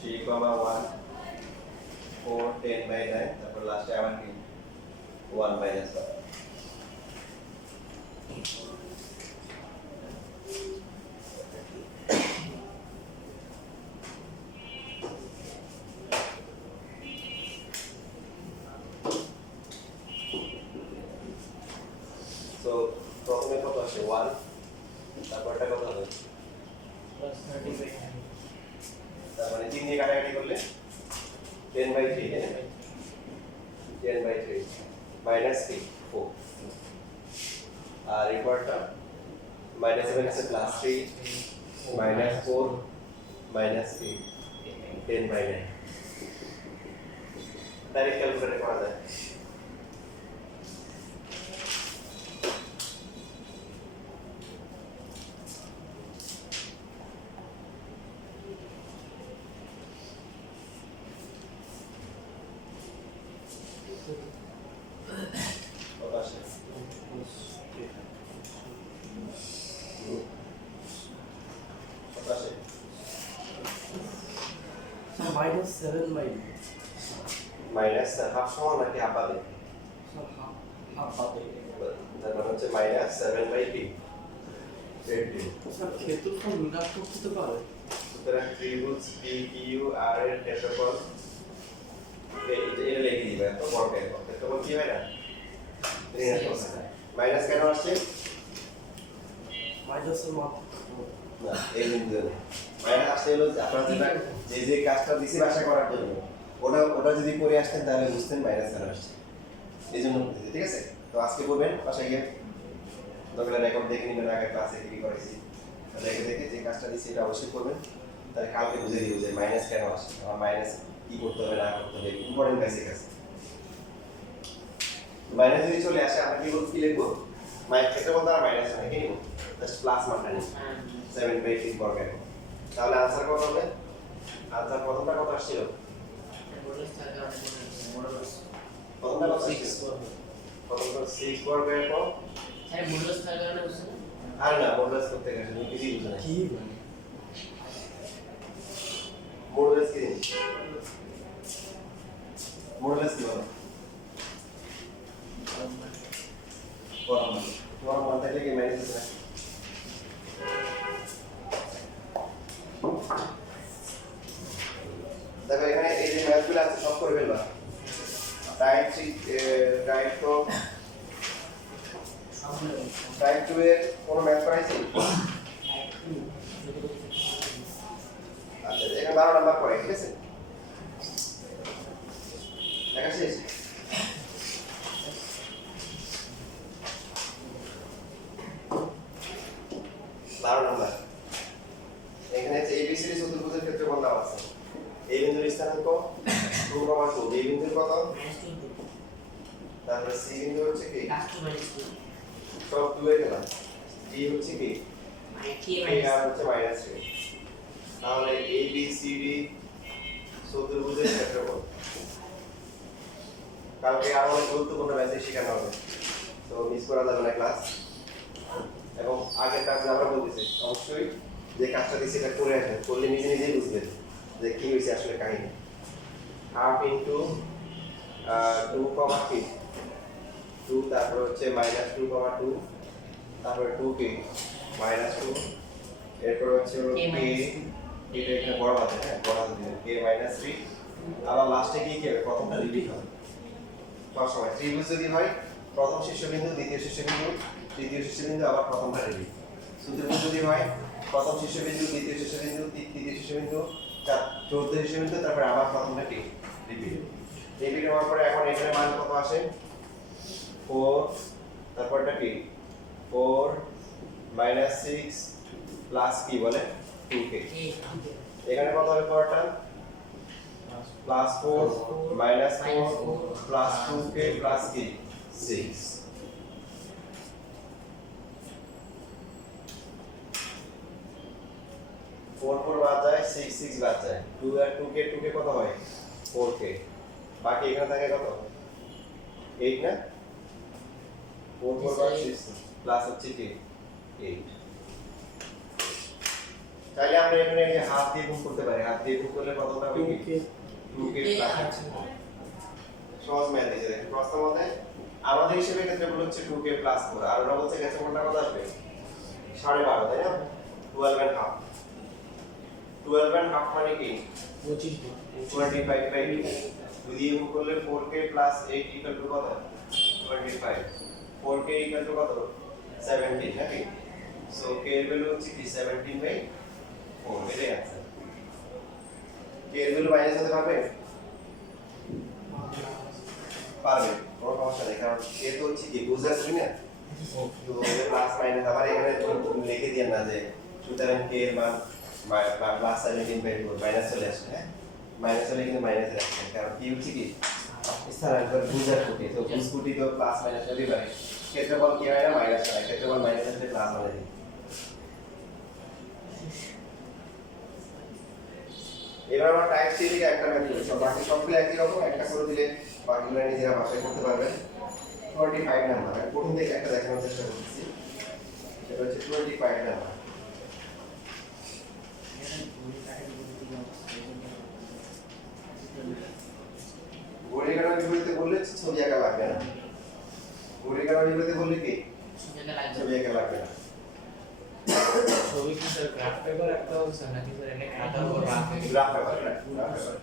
3, 1, 4, 10/9, তারপর লাস্টে আবার কি 1 - 1। তার মানে 3 দিয়ে কাটাকাটি করলে 10/3 তাই না? 10/3 মাইনাস কি 4 আর এই পার্টটা মাইনাস 7 আছে plus 3 minus 4 minus 3 10/9 direct calculator করা যায় কত আসে কত আসে মাইনাস 7 বাই মাইনাস হাফ সমান নাকি হাফ বাদে হাফ পাবে তার মানে হচ্ছে মাইনাস 7/3 স্যার ক্ষেত্রফল ঋণাত্মক হতে পারে সুতরাং ত্রিভুজ PQR এর ক্ষেত্রফল এটা লিখে দিবেন তো বর্গের ক্ষেত্রফল কি হয় না ঋণাত্মক হয় মাইনাস কেন আসছে মাইনাসের মাত্রা না এই বিন্দু মাইনাস আসলে হলো আপনারা যেটা যে কাজটা দিছি বাসা করার জন্য ওটা যদি করে আসতেন তাহলে বুঝতেন মাইনাস কেন আসছে এই জন্য বুঝতে ঠিক আছে তো আজকে করবেন বাসায় গিয়ে দরকার রেকর্ড দেখে নেবেন আগে ক্লাসে কি করেছি দেখে দেখে যে কাজটা দিছি এটা অবশ্যই করবেন তাহলে কালকে বুঝে দিব যে মাইনাস কেন আসে আমার মাইনাস কি করতে হবে না করতে হবে ইম্পর্টেন্ট বেসিক আছে মাইনাস যদি চলে আসে আমরা কি বলতে কি লিখবো মাইনাস ক্ষেত্রফল দ্বারা মাইনাস হয় কি নিব জাস্ট প্লাস মানটা নিব 7/3 বর্গের তাহলে আনসার কত হবে আনসার প্রথমটা কত আসছিল প্রথমটা কত আসছিল প্রথমটা 6 বর্গের পর আর না মডুলাস করতে গেছে তুমি কিছুই বুঝো না কি মডুলাস কি জিনিস মডুলাস কি বলো তোমার মান থাকলে কি মাইনাস আছে দেখো এখানে এই যে ম্যাথগুলো আছে সব করে ফেলবা টাইপ 3 টাইপ তো টাইপ 2 এর কোন ম্যাথ করাইছি আচ্ছা এখানে 12 নাম্বার পড়ে ঠিক আছে লেখা শেষ নাম্বার এখানে হচ্ছে ABCD চতুর্ভুজের ক্ষেত্রফল দেওয়া আছে এই বিন্দুর স্থানাঙ্ক 2,2 এই বিন্দুর কত তারপরে C বিন্দু হচ্ছে কি সব 2 এ গেলাম D হচ্ছে কি আর হচ্ছে -3 তাহলে ABCD চতুর্ভুজের ক্ষেত্রফল কালকে আরো অনেক গুরুত্বপূর্ণ ম্যাথ শেখানো হবে তো মিস করা যাবে না ক্লাস এবং আগের কাজে আমরা বলতেছি অবশ্যই যে কাজটা দিয়েছি এটা করে আসবেন করলে নিজে নিজেই বুঝবেন যে কি হয়েছে আসলে কাহিনী হাফ ইন্টু 2,3 2 তারপর হচ্ছে -2,2 তারপর 2k -2 এরপর হচ্ছে k এটা এখানে বড় হাতে হ্যাঁ বড় হাতে দিবেন k -3 আবার লাস্টে কি হবে প্রথমটা রিপিট হবে সব সময় ত্রিভুজ যদি হয় প্রথম শীর্ষবিন্দু দ্বিতীয় শীর্ষবিন্দু তৃতীয় শীর্ষবিন্দু আবার প্রথমটা রিপিট চতুর্ভুজ যদি হয় প্রথম শীর্ষবিন্দু দ্বিতীয় শীর্ষবিন্দু তৃতীয় শীর্ষবিন্দু চতুর্থ শীর্ষবিন্দু তারপরে আবার প্রথমটা কি রিপিট রিপিট হওয়ার পরে এখন এখানে মান কত আসে 4 তারপরটা কি 4 -6 প্লাস কি বলে 2k এখানে কত হবে পরটা +4 -4 প্লাস 2k প্লাস কি 6 4 বাদ যায় 6 বাদ যায় 2 আর 2k কত হয় 4k বাকি এখানে থাকে কত 8 না 4 বাদ 6 প্লাস হচ্ছে কি 8 তাহলে আমরা এখানে এই হাত দিয়ে গুণ করতে পারি হাত দিয়ে গুণ করলে কতটা হবে কি 2k প্লাস সহজ ম্যাথ এসে দেখেন প্রশ্ন মতে আমাদের হিসেবে ক্ষেত্রফল হচ্ছে 2k প্লাস 4 আর ওরা বলছে ক্ষেত্রফলটা কত আসবে 12.5 তাই না 12.5 12.5 মানে কি 25/2 যদি গুণ করলে 4k প্লাস 8 ইকুয়াল টু কত 25 4k ইকুয়াল টু কত 17 নাকি সো k এর ভ্যালু হচ্ছে কি 17/25 4 এটাই আছে কে এর ভ্যালু মাইনাস হতে পারবে পারবে কোনো সমস্যা নেই কারণ কে তো হচ্ছে কি বুঝার করি না তো প্লাস মাইনাস আবার এখানে লিখে দিয়ে না যে সুতরাং কে এর মান প্লাস 17/4 মাইনাস চলে আসে হ্যাঁ মাইনাস হলে কিন্তু মাইনাস আসে কারণ কি হচ্ছে কি স্থানান্তর বুঝার কোটি তো বুঝ কোটি তো প্লাস মাইনাস হতে পারে ক্ষেত্রফল কি হয় না মাইনাস হয় ক্ষেত্রফল মাইনাস হলে প্লাস হয়ে যায় এবার আমরা টাইপ সি থেকে একটা ম্যাথ করি সব বাকি সবগুলো একই রকম একটা করে দিলে বাকিগুলো নিজেরা বাসায় করতে পারবেন 25 নাম্বার আমি প্রথম থেকে একটা দেখানোর চেষ্টা করতেছি সেটা হচ্ছে 25 নাম্বার ঘড়ির কাঁটার বিপরীতে বললে ছবি আঁকা লাগবে না ঘড়ির কাঁটার বিপরীতে বললে কি ছবি আঁকা লাগবে না ছবি কি স্যার গ্রাফ পেপার একটা হচ্ছে নাকি স্যার এনে খাতার উপর রাখা গ্রাফ পেপার গ্রাফ পেপার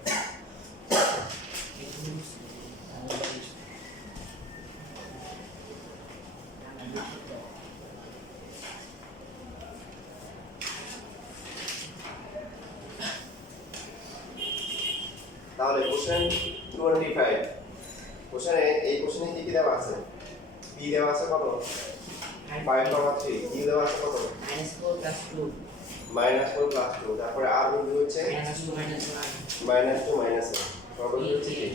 তাহলে কোশ্চেন 25 কোশ্চেনে এই কোশ্চেনে কি কি দেওয়া আছে p দেওয়া আছে কত 5,3 q দেওয়া আছে কত -4 + 2 -4 + 2 তারপরে r বিন্দু হচ্ছে -2 -1 -2 -1 সর্বদা হচ্ছে কি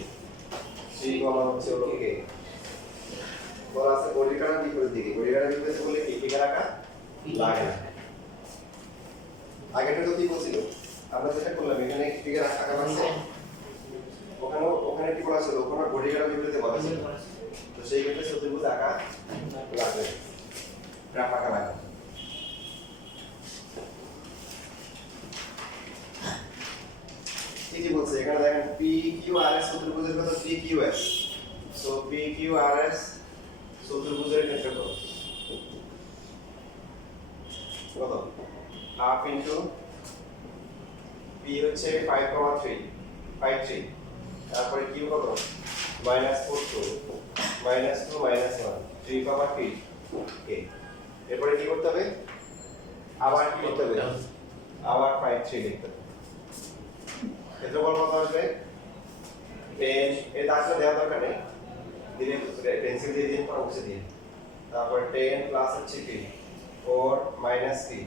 3 কমা হচ্ছে হলো কি বলা আছে ঘড়ির কাঁটার বিপরীত দিকে ঘড়ির কাঁটার বিপরীতে বললে কি ফিগার আঁকা লাগে না আগেটা তো কি বলছিল আমরা যেটা করলাম এখানে ফিগার আঁকা আছে ওখানে কি বলা ছিল ওখানে ঘড়ির কাঁটার বিপরীতে বলা ছিল তো সেই ক্ষেত্রে চতুর্ভুজ আঁকা লাগবে গ্রাফ আঁকা লাগবে কি বলছে এখানে দেখেন PQRS চতুর্ভুজের কত PQS সো PQRS চতুর্ভুজের ক্ষেত্রফল কত হাফ ইনটু p হচ্ছে 5,3 53 তারপরে q কত -4 -2 -1 3,3 ওকে এরপরে কি করতে হবে আবার কি করতে হবে আবার 53 লিখতে হবে ক্ষেত্রফল কত আসবে 10 এর দাগটা দেওয়া দরকার নেই দিলে পেন্সিল দিয়ে দিন পর মুছে দিন তারপর 10 প্লাস হচ্ছে কি 4 মাইনাস 3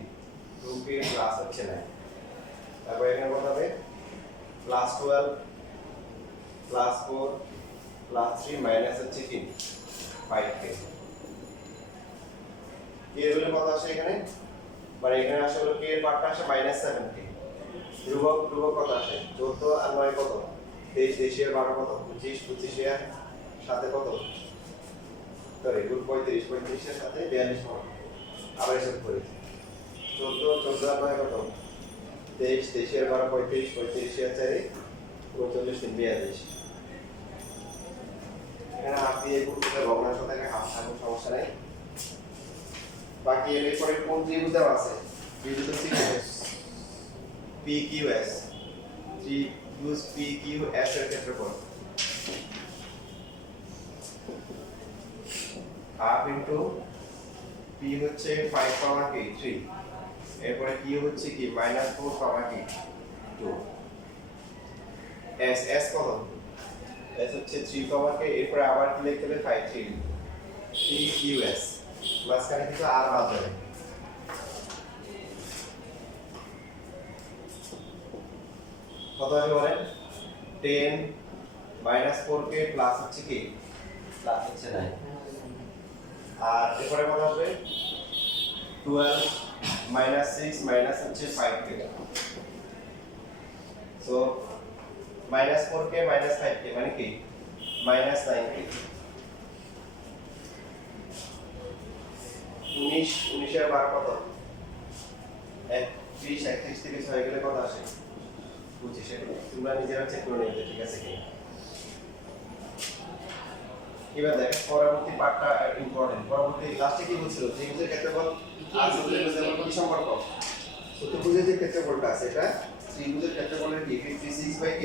2p প্লাস হচ্ছে 9 তারপর এখানে কত হবে প্লাস 12 প্লাস 4 প্লাস 3 মাইনাস হচ্ছে কি 5k এর হলো কত আসে এখানে মানে এখানে আসলে হলো k এর পার্টটা আসে -7k ধ্রুবক কত আসে 14 আর 9 কত 23 দেশের 12 কত 25 এর সাথে কত সরি 35 এর সাথে 42 কত আবার হিসাব করি 14 আর 9 কত 23 এর 12 35 এর 4 39 42 এখানে হাত দিয়ে পুরোটা ভগ্নাংশ থেকে হাফ থাকুক সমস্যা নাই বাকি এর পরে কোন ত্রিভুজ দেওয়া আছে ত্রিভুজ হচ্ছে PQS ত্রিভুজ PQS এর ক্ষেত্রফল হাফ ইনটু p হচ্ছে 5,3 এরপরে q হচ্ছে কি -4,2 s কত s হচ্ছে 3,k এরপরে আবার কি লিখতে হবে 5,3 PQS মাঝখানে কিছু আর বাদ যাবে কত হবে বলেন 10 -4k প্লাস হচ্ছে কি প্লাস হচ্ছে 9 আর এরপরে কত হবে 12 -6 মাইনাস হচ্ছে 5k সো -4k -5k মানে কি -9k 19 এর 12 কত 30 31 থেকে 6 গেলে কত আসে 25 তোমরা নিজেরা চেক করে নিতে ঠিক আছে কি এবার দেখ পরবর্তী পার্টটা ইম্পর্টেন্ট পরবর্তী লাস্টে কি বলছিল ত্রিভুজের ক্ষেত্রফল আর চতুর্ভুজের মধ্যে কি সম্পর্ক চতুর্ভুজের যে ক্ষেত্রফলটা আছে এটা ত্রিভুজের ক্ষেত্রফলের কি 56/k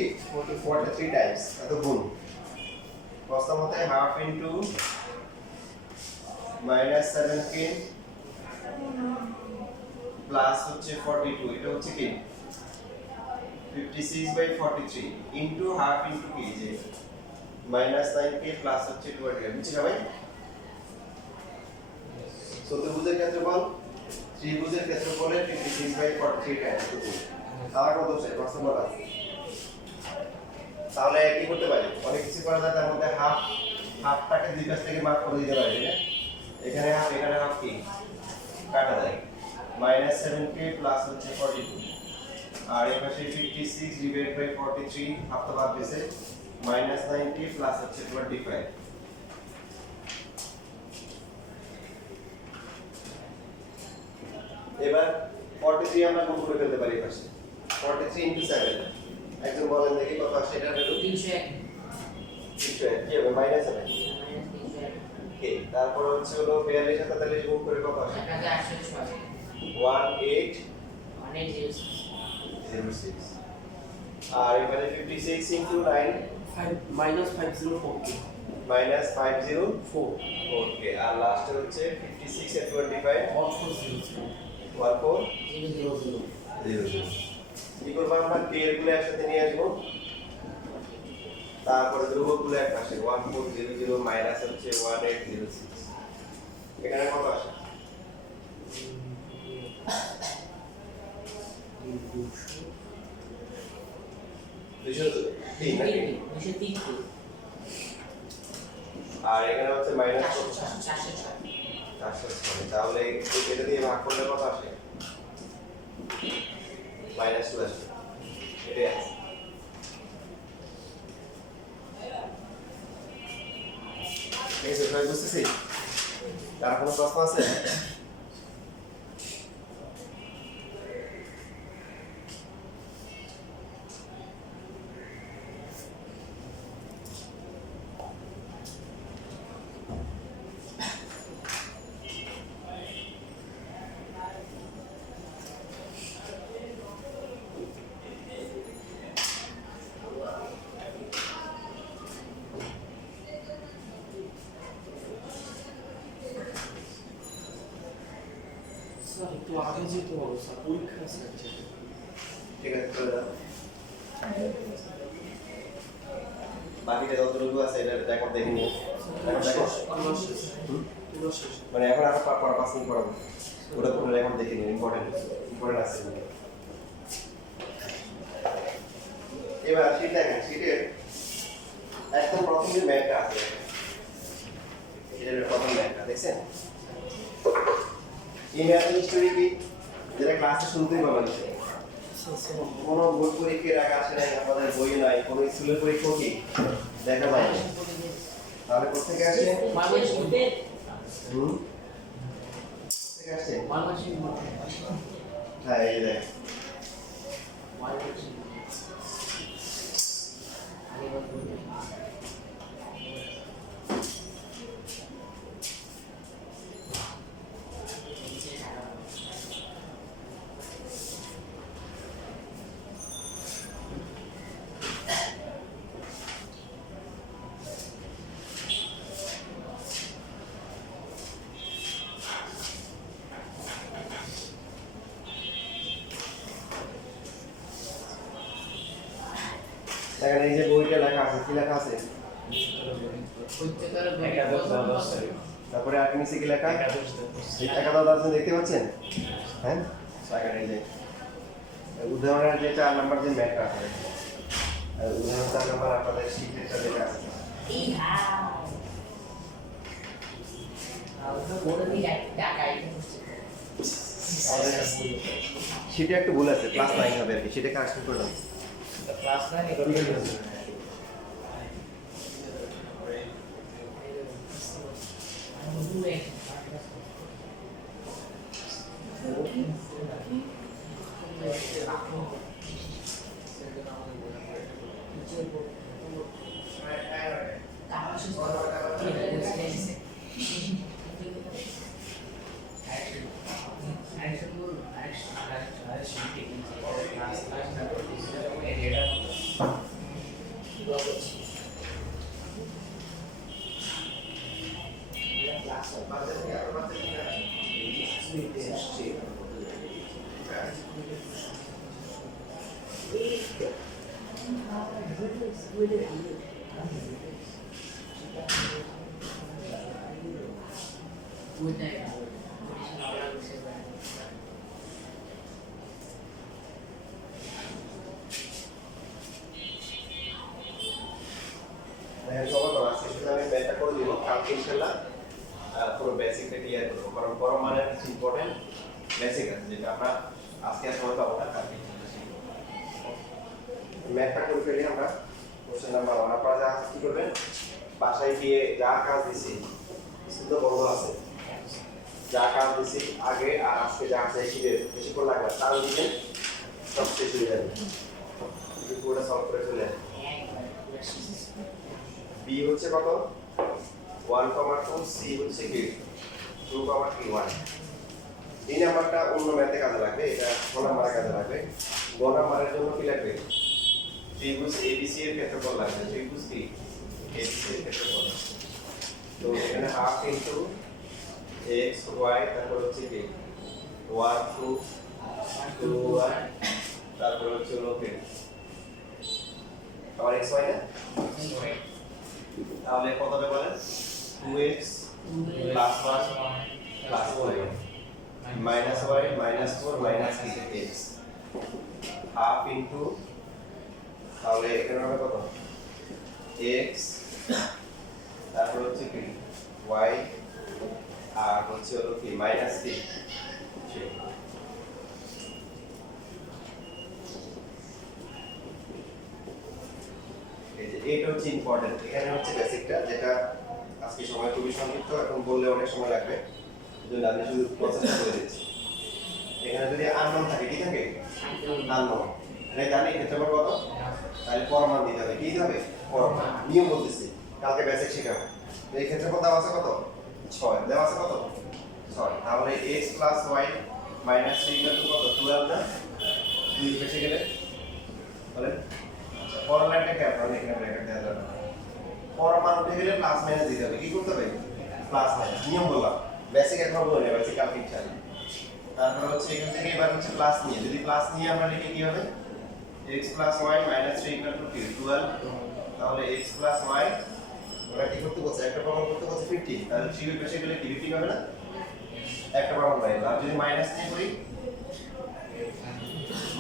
43 টাইমস এত গুণ প্রশ্ন মতে হাফ ইনটু -7k প্লাস হচ্ছে 42 এটা হচ্ছে কি 56/43 ইনটু হাফ ইনটু কি যে -9k প্লাস হচ্ছে 20 বুঝছি না ভাই চতুর্ভুজের ক্ষেত্রফল ত্রিভুজের ক্ষেত্রফলের 56/43 টা এতটুকু তাহলে কত হচ্ছে প্রশ্ন বলা তাহলে কি করতে পারি অনেক কিছু করা যায় তার মধ্যে হাফটাকে দুই পাশ থেকে ভাগ করে দিতে পারি ঠিক আছে এখানে হাফ কি কাটা যায় -7k প্লাস হচ্ছে 42 আর এই পাশে 56 ডিভাইড বাই 43 হাফ তো বাদ দিয়েছে -9k প্লাস হচ্ছে 25 এবার 43 আমরা গুণ করে ফেলতে পারি পাশে 43 ইনটু 7 একজন বলেন দেখি কত আসে এটা ভ্যালু 301 301 কি হবে মাইনাস হবে -301 ওকে তারপর হচ্ছে হলো 42 আর 43 গুণ করে কত আসে 1806 1806 আর এবারে 56 ইনটু 9 -504k -504 ওকে আর লাস্টে হচ্ছে 56 আর 25 1400 কি করবো আমরা পেয়ার গুলো একসাথে নিয়ে আসবো তারপরে ধ্রুবক গুলো এক পাশে 1400 মাইনাস হচ্ছে 1806 এখানে কত আসে দুশো তিন নাকি 203 আর এখানে হচ্ছে মাইনাস 406 406 তাহলে এটা দিয়ে ভাগ করলে কত আসে -2 আসে এটাই আছে ঠিক আছে সবাই বুঝতেছি তার কোনো প্রশ্ন আছে স্যার একটু আগে যেতে হবে স্যার পরীক্ষা আছে ঠিক আছে চলে যাও বাকিটা যতটুকু আছে এটা রেকর্ড দেখে নিও মানে এখন আরো পড়া 5 মিনিট পড়াবো ওটা পুরো রেকর্ড দেখে নিও ইম্পর্টেন্ট আছে এবার শীট দেখেন শীটের একদম প্রথম যে ম্যাথটা আছে এটার প্রথম ম্যাথটা দেখছেন এই ম্যাথের হিস্টোরি কি যেটা ক্লাসে শুনতেই পাবেন কোনো বোর্ড পরীক্ষার আগে আসে নাই আমাদের বই নাই কোনো স্কুলের পরীক্ষা কি দেখা যায় না তাহলে কোথেকে আসে কোথেকে আসে হ্যাঁ এই দেখ এখানে এই যে বইটা লেখা আছে কি লেখা আছে তারপরে আর নিচে কি লেখা একাদশ আছে দেখতে পাচ্ছেন হ্যাঁ সেখানে এই যে উদাহরণের যে 4 নাম্বার যে ম্যাথটা আছে উদাহরণ 4 নাম্বার আপনাদের শিক্ষাটা লেখা আছে সেটা একটু ভুল আছে ক্লাস 9 হবে আর কি সেটা কারেকশন করে দাও ক্লাস 9 এগুলো ওইটাই পজিশন আমরা বুঝতে পারি দেখেন সবার তো আজকে শুধু আমি ব্যাখ্যা করে দিব, কালকে ইনশাআল্লাহ পুরো বেসিকটা ক্লিয়ার করবো, কারণ পরম মানের কিছু ইম্পর্টেন্ট বেসিক আছে যেটা আমরা আজকে আর সময় পাবো না, কালকে ইনশাআল্লাহ শিখবো। ম্যাথটা করে ফেলি আমরা। কোশ্চেন নাম্বার 1 আপনারা যা কি করবেন, বাসায় গিয়ে যা কাজ দিছি, স্কুল তো বন্ধ আছে, যা কাজ দিছি আগে আর আজকে যা আছে শিখে বেশিক্ষণ লাগবে, তাও দিবেন সব শেষ হয়ে যাবে। পুরোটা সলভ করে চলে আসবে। একবার পুরো শেষ B হচ্ছে কত 1,2, C হচ্ছে কি 2,3, 1। এই নাম্বারটা অন্য ম্যাথে কাজে লাগবে, এটা ছ নাম্বারে কাজে লাগবে। গ নাম্বারের জন্য কি লাগবে, ত্রিভুজ ABC এর ক্ষেত্রফল লাগবে, ত্রিভুজ কি ABC এর ক্ষেত্রফল। তো এখানে হাফ ইনটু x y, তারপর হচ্ছে কি 1 2 1, তারপর হচ্ছে হলো কি আবার x y না, তাহলে কত হবে বলেন 2x plus 1 plus y minus y minus 4 minus x half into, তাহলে এখানে হবে কত x, তারপর হচ্ছে কি y, আর হচ্ছে হলো কি মাইনাস 3। এটা হচ্ছে ইম্পর্টেন্ট, এখানে হচ্ছে বেসিকটা, যেটা আজকে সময় খুবই সংক্ষিপ্ত, এখন বললে অনেক সময় লাগবে, এজন্য আমি শুধু প্রসেসটা করে দিচ্ছি। এখানে যদি আননোন থাকে, কি থাকে আননোন, এটা জানি ক্ষেত্রফল কত, তাহলে পরমান দিতে হবে, কি দিতে হবে পরমান, নিয়ম বলতেছি, কালকে বেসিক শেখাবো। তো এই ক্ষেত্রফল দেওয়া আছে কত 6, দেওয়া আছে কত 6, তাহলে x plus y minus 3 equal to কত 12 না, 2 পেছে গেলে বলেন। আচ্ছা পরের লাইনটা কি আপনারা এখানে ব্র্যাকেট দেওয়া যাবে, পরমান উঠে গেলে প্লাস মাইনাস দিতে হবে, কি করতে হবে প্লাস মাইনাস, নিয়ম বললাম, বেসিক এখন বলে বেসিক কালকে ইনশাআল্লাহ। তারপর হচ্ছে এখান থেকে এবার হচ্ছে প্লাস নিয়ে, যদি প্লাস নিয়ে আমরা লিখে কি হবে x plus y minus 3 equal to 12, তাহলে x প্লাস y ওরা কি করতে বলছে, একটা প্রমাণ করতে বলছে 15, তাহলে 3 এর পাশে গেলে কি 15 হবে না, একটা প্রমাণ পাই। আর যদি মাইনাস নিয়ে করি,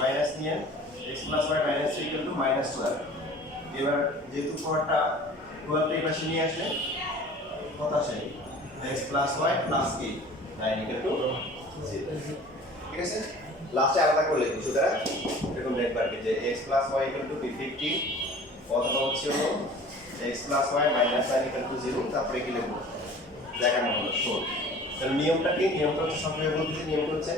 মাইনাস নিয়ে x plus y minus 3 equal to minus 12, এবার যেহেতু পাওয়ারটা 12 এই পাশে নিয়ে আসলে কত আসে x প্লাস y প্লাস কি 9 ইকুয়াল টু 0, ঠিক আছে। লাস্টে আলাদা করে লিখব, সুতরাং এরকম লিখবার কি যে x plus y equal to 15 অথবা হচ্ছে হলো x plus y minus 9 equal to 0, তারপরে কি লিখব দেখানো হলো শোন। তাহলে নিয়মটা কি, নিয়মটা হচ্ছে সংক্ষেপে বলতেছি, নিয়মটা হচ্ছে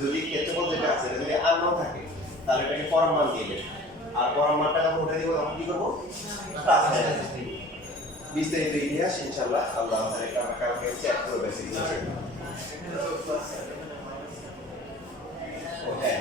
যদি ক্ষেত্রফল যেটা আছে এটা যদি আননোন থাকে তাহলে এটাকে পরম মান দিয়ে দেব, আর পরম মানটা যখন উঠে দিব তখন কি করব প্লাস মাইনাস দিব। বিস্তারিত ইতিহাস ইনশাআল্লাহ আল্লাহ তাআলা আমরা কালকে হচ্ছে এক পুরো বেসিক ও হ্যাঁ